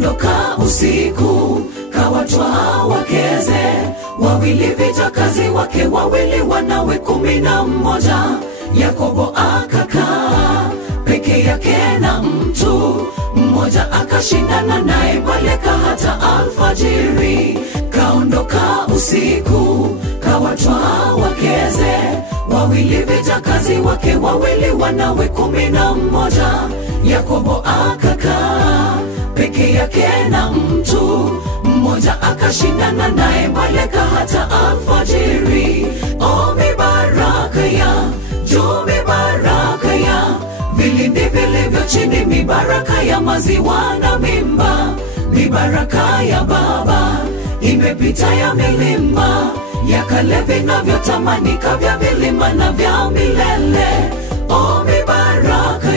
kaondoka usiku, kawatwaa wakeze wawili, vijakazi wake wawili, wanawe 11. Yakobo akakaa peke yake na mtu mmoja, akashindana naye baleka hata alfajiri. Kaondoka usiku, kawatwaa wakeze wawili, vijakazi wake wawili, wanawe 11. Yakobo akakaa peke yake na mtu mmoja, akashindana naye baleka hata alfajiri. O mibaraka ya juu, mibaraka ya vilindi vilivyo chini, mibaraka ya maziwa na mimba, mibaraka ya baba imepita ya milima, ya kale vinavyotamanika vya milima na vya milele. O mibaraka